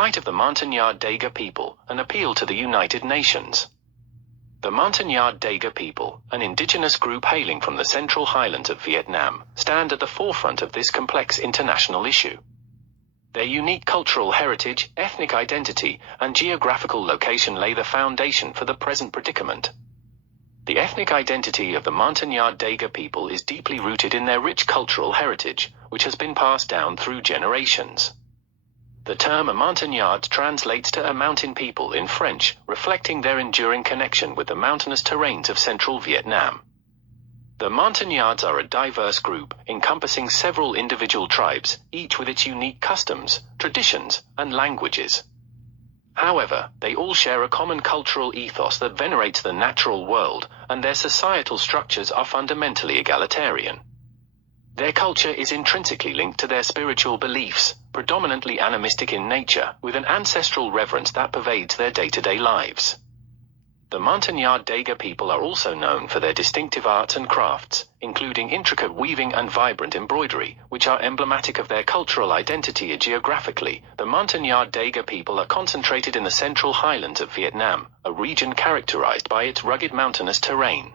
plight of the Montagnard Dega people, an appeal to the United Nations. The Montagnard Dega people, an indigenous group hailing from the Central Highlands of Vietnam, stand at the forefront of this complex international issue. Their unique cultural heritage, ethnic identity, and geographical location lay the foundation for the present predicament. The ethnic identity of the Montagnard Dega people is deeply rooted in their rich cultural heritage, which has been passed down through generations. The term a Montagnard translates to a mountain people in French, reflecting their enduring connection with the mountainous terrains of central Vietnam. The Montagnards are a diverse group, encompassing several individual tribes, each with its unique customs, traditions, and languages. However, they all share a common cultural ethos that venerates the natural world, and their societal structures are fundamentally egalitarian. Their culture is intrinsically linked to their spiritual beliefs, predominantly animistic in nature, with an ancestral reverence that pervades their day-to-day lives. The Montagnard Dega people are also known for their distinctive arts and crafts, including intricate weaving and vibrant embroidery, which are emblematic of their cultural identity. Geographically, the Montagnard Dega people are concentrated in the Central Highlands of Vietnam, a region characterized by its rugged mountainous terrain.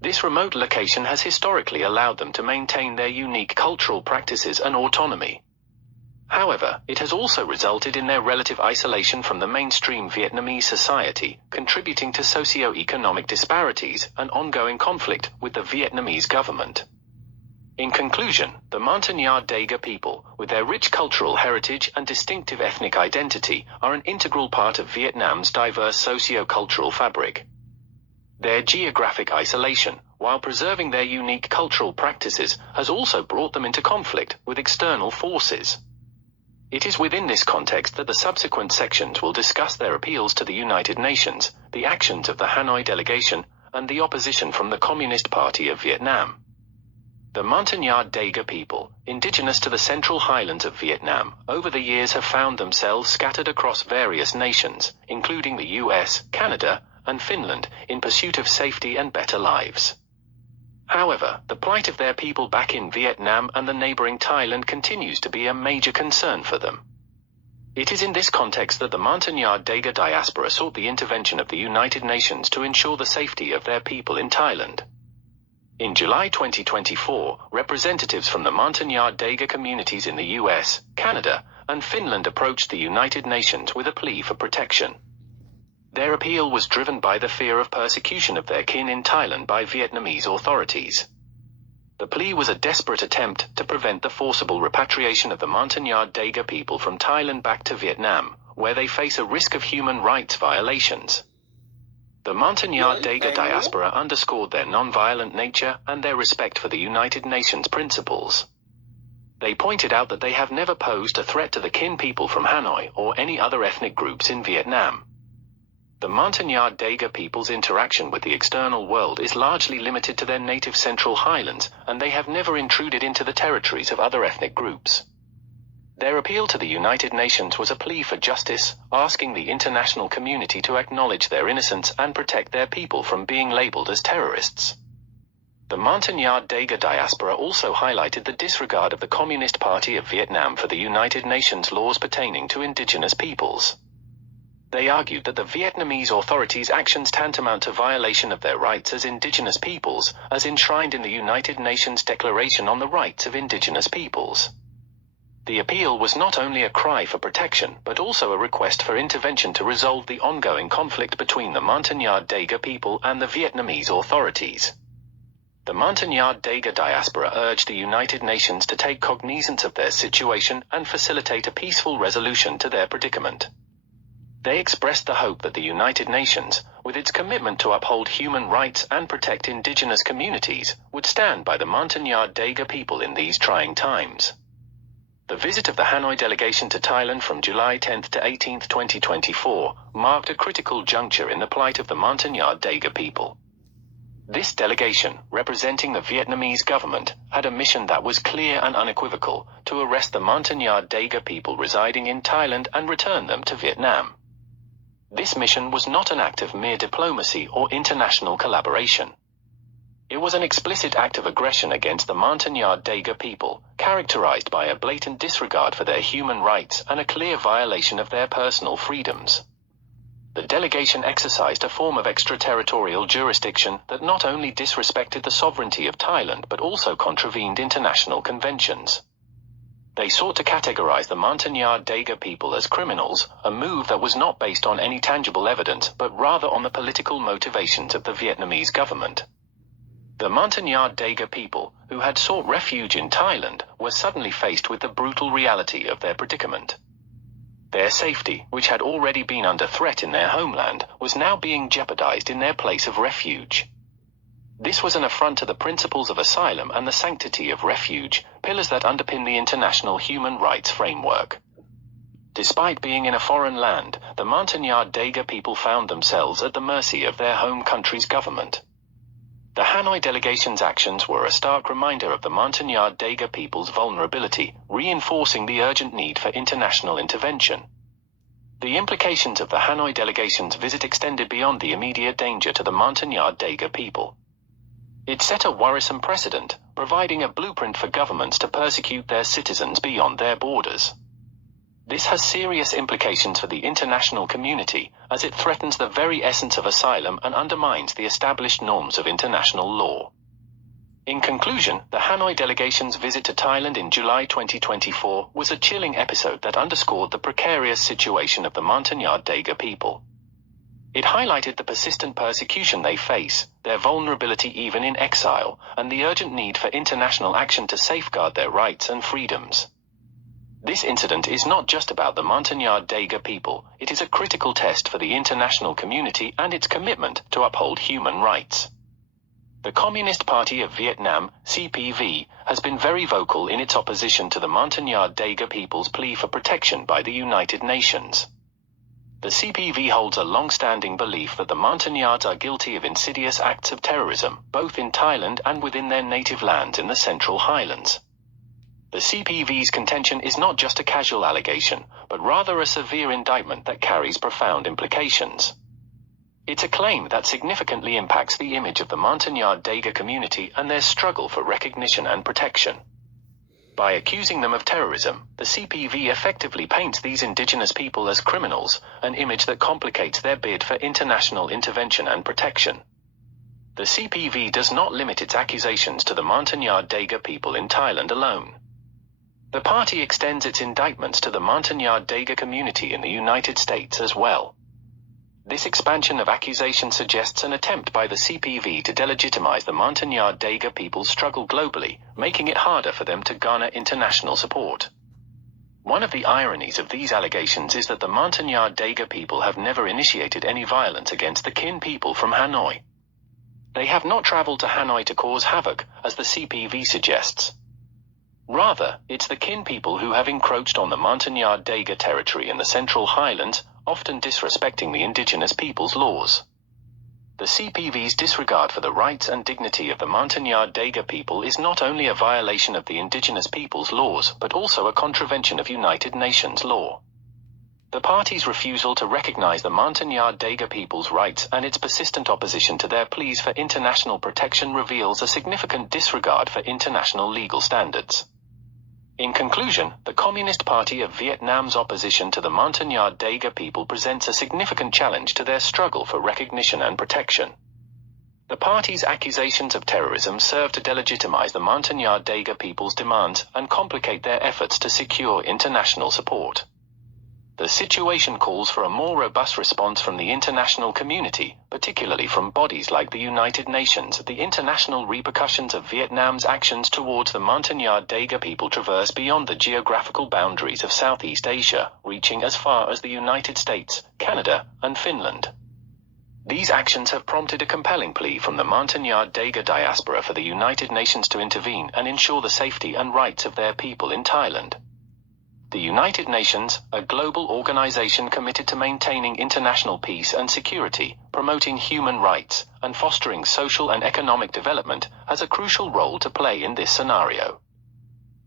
This remote location has historically allowed them to maintain their unique cultural practices and autonomy. However, it has also resulted in their relative isolation from the mainstream Vietnamese society, contributing to socio-economic disparities and ongoing conflict with the Vietnamese government. In conclusion, the Montagnard Dega people, with their rich cultural heritage and distinctive ethnic identity, are an integral part of Vietnam's diverse socio-cultural fabric. Their geographic isolation, while preserving their unique cultural practices, has also brought them into conflict with external forces. It is within this context that the subsequent sections will discuss their appeals to the United Nations, the actions of the Hanoi delegation, and the opposition from the Communist Party of Vietnam. The Montagnard Dega people, indigenous to the Central Highlands of Vietnam, over the years have found themselves scattered across various nations, including the US, Canada, and Finland, in pursuit of safety and better lives. However, the plight of their people back in Vietnam and the neighboring Thailand continues to be a major concern for them. It is in this context that the Montagnard Dega diaspora sought the intervention of the United Nations to ensure the safety of their people in Thailand. In July 2024, representatives from the Montagnard Dega communities in the US, Canada, and Finland approached the United Nations with a plea for protection. Their appeal was driven by the fear of persecution of their kin in Thailand by Vietnamese authorities. The plea was a desperate attempt to prevent the forcible repatriation of the Montagnard Dega people from Thailand back to Vietnam, where they face a risk of human rights violations. The Montagnard Dega diaspora underscored their non-violent nature and their respect for the United Nations principles. They pointed out that they have never posed a threat to the kin people from Hanoi or any other ethnic groups in Vietnam. The Montagnard Dega people's interaction with the external world is largely limited to their native Central Highlands, and they have never intruded into the territories of other ethnic groups. Their appeal to the United Nations was a plea for justice, asking the international community to acknowledge their innocence and protect their people from being labeled as terrorists. The Montagnard Dega diaspora also highlighted the disregard of the Communist Party of Vietnam for the United Nations laws pertaining to indigenous peoples. They argued that the Vietnamese authorities' actions tantamount to violation of their rights as indigenous peoples, as enshrined in the United Nations Declaration on the Rights of Indigenous Peoples. The appeal was not only a cry for protection, but also a request for intervention to resolve the ongoing conflict between the Montagnard Dega people and the Vietnamese authorities. The Montagnard Dega diaspora urged the United Nations to take cognizance of their situation and facilitate a peaceful resolution to their predicament. They expressed the hope that the United Nations, with its commitment to uphold human rights and protect indigenous communities, would stand by the Montagnard Dega people in these trying times. The visit of the Hanoi delegation to Thailand from July 10 to 18, 2024, marked a critical juncture in the plight of the Montagnard Dega people. This delegation, representing the Vietnamese government, had a mission that was clear and unequivocal: to arrest the Montagnard Dega people residing in Thailand and return them to Vietnam. This mission was not an act of mere diplomacy or international collaboration. It was an explicit act of aggression against the Montagnard Dega people, characterized by a blatant disregard for their human rights and a clear violation of their personal freedoms. The delegation exercised a form of extraterritorial jurisdiction that not only disrespected the sovereignty of Thailand but also contravened international conventions. They sought to categorize the Montagnard Dega people as criminals, a move that was not based on any tangible evidence but rather on the political motivations of the Vietnamese government. The Montagnard Dega people, who had sought refuge in Thailand, were suddenly faced with the brutal reality of their predicament. Their safety, which had already been under threat in their homeland, was now being jeopardized in their place of refuge. This was an affront to the principles of asylum and the sanctity of refuge, pillars that underpin the international human rights framework. Despite being in a foreign land, the Montagnard Dega people found themselves at the mercy of their home country's government. The Hanoi delegation's actions were a stark reminder of the Montagnard Dega people's vulnerability, reinforcing the urgent need for international intervention. The implications of the Hanoi delegation's visit extended beyond the immediate danger to the Montagnard Dega people. It set a worrisome precedent, providing a blueprint for governments to persecute their citizens beyond their borders. This has serious implications for the international community, as it threatens the very essence of asylum and undermines the established norms of international law. In conclusion, the Hanoi delegation's visit to Thailand in July 2024 was a chilling episode that underscored the precarious situation of the Montagnard Dega people. It highlighted the persistent persecution they face, their vulnerability even in exile, and the urgent need for international action to safeguard their rights and freedoms. This incident is not just about the Montagnard Dega people, it is a critical test for the international community and its commitment to uphold human rights. The Communist Party of Vietnam, CPV, has been very vocal in its opposition to the Montagnard Dega people's plea for protection by the United Nations. The CPV holds a long-standing belief that the Montagnards are guilty of insidious acts of terrorism, both in Thailand and within their native lands in the Central Highlands. The CPV's contention is not just a casual allegation, but rather a severe indictment that carries profound implications. It's a claim that significantly impacts the image of the Montagnard Dega community and their struggle for recognition and protection. By accusing them of terrorism, the CPV effectively paints these indigenous people as criminals, an image that complicates their bid for international intervention and protection. The CPV does not limit its accusations to the Montagnard Dega people in Thailand alone. The party extends its indictments to the Montagnard Dega community in the United States as well. This expansion of accusation suggests an attempt by the CPV to delegitimize the Montagnard Dega people's struggle globally, making it harder for them to garner international support. One of the ironies of these allegations is that the Montagnard Dega people have never initiated any violence against the Kin people from Hanoi. They have not traveled to Hanoi to cause havoc, as the CPV suggests. Rather, it's the Kin people who have encroached on the Montagnard Dega territory in the Central Highlands, often disrespecting the indigenous people's laws. The CPV's disregard for the rights and dignity of the Montagnard Dega people is not only a violation of the indigenous people's laws but also a contravention of United Nations law. The party's refusal to recognize the Montagnard Dega people's rights and its persistent opposition to their pleas for international protection reveals a significant disregard for international legal standards. In conclusion, the Communist Party of Vietnam's opposition to the Montagnard Dega people presents a significant challenge to their struggle for recognition and protection. The party's accusations of terrorism serve to delegitimize the Montagnard Dega people's demands and complicate their efforts to secure international support. The situation calls for a more robust response from the international community, particularly from bodies like the United Nations. The international repercussions of Vietnam's actions towards the Montagnard Dega people traverse beyond the geographical boundaries of Southeast Asia, reaching as far as the United States, Canada, and Finland. These actions have prompted a compelling plea from the Montagnard Dega diaspora for the United Nations to intervene and ensure the safety and rights of their people in Thailand. The United Nations, a global organization committed to maintaining international peace and security, promoting human rights, and fostering social and economic development, has a crucial role to play in this scenario.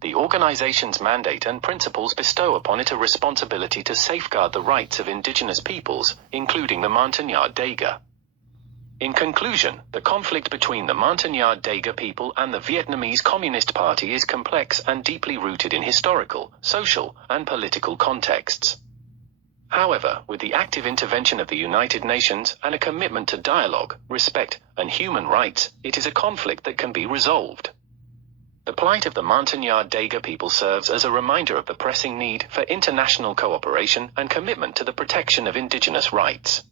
The organization's mandate and principles bestow upon it a responsibility to safeguard the rights of indigenous peoples, including the Montagnard Dega. In conclusion, the conflict between the Montagnard Dega people and the Vietnamese Communist Party is complex and deeply rooted in historical, social, and political contexts. However, with the active intervention of the United Nations and a commitment to dialogue, respect, and human rights, it is a conflict that can be resolved. The plight of the Montagnard Dega people serves as a reminder of the pressing need for international cooperation and commitment to the protection of indigenous rights.